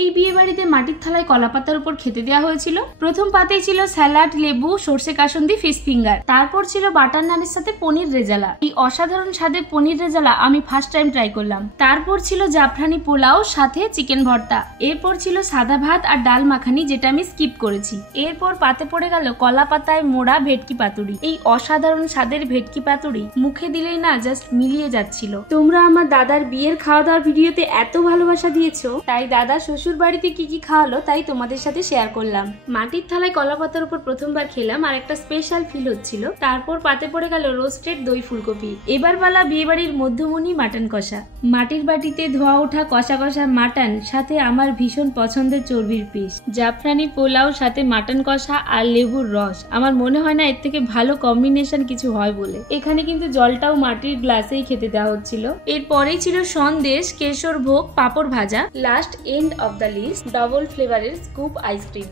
এই বিয়ে বাড়িতে মাটির থালায় কলা পাতার উপর খেতে দেওয়া হয়েছিল। প্রথম পাতেই ছিল স্যালাড, লেবু, সর্ষে কাসুন্দি, ফিশ ফিঙ্গার। তারপর ছিল বাটার নানের সাথে পনির রেজালা। এই অসাধারণ স্বাদের পনির রেজালা আমি ফার্স্ট টাইম ট্রাই করলাম। তারপর ছিল জাফরানি পোলাও সাথে চিকেন ভর্তা। এরপর ছিল সাদা ভাত আর ডাল মাখানি, যেটা আমি স্কিপ করেছি। এরপর পাতে পড়ে গেল কলা পাতায় মোড়া ভেটকি পাতুরি। এই অসাধারণ স্বাদের ভেটকি পাতুরি মুখে দিলেই না জাস্ট মিলিয়ে যাচ্ছিল। তোমরা আমার দাদার বিয়ের খাওয়া দাওয়ার ভিডিওতে এত ভালোবাসা দিয়েছো, তাই দাদা শ্বশুর বাড়িতে কি কি খাওয়ালো তাই তোমাদের সাথে শেয়ার করলাম। মাটির থালায় কলা পাতার উপর প্রথমবার খেলাম আর একটা স্পেশাল ফিল হচ্ছিল। তারপর পাতে পড়ে গেল রোস্টেড দই ফুলকপি। এবার পালা বিয়ে বাড়ির মধ্যমণি মাটন কষা। মাটির বাটিতে ধোয়া ওঠা কষা কষা মাটন, সাথে আমার ভীষণ পছন্দের চর্বির পিস। জাফরানি পোলাও সাথে মাটন কষা আর লেবুর রস। আমার মনে হয় না এর থেকে ভালো কম্বিনেশন কিছু হয় বলে। এখানে কিন্তু জলটাও মাটির গ্লাসেই খেতে দেওয়া হচ্ছিল। এরপরেই ছিল সন্দেশ, কেশর ভোগ, পাঁপড় ভাজা। Last end of the list, double ফ্লেভারের স্কুপ আইসক্রিম।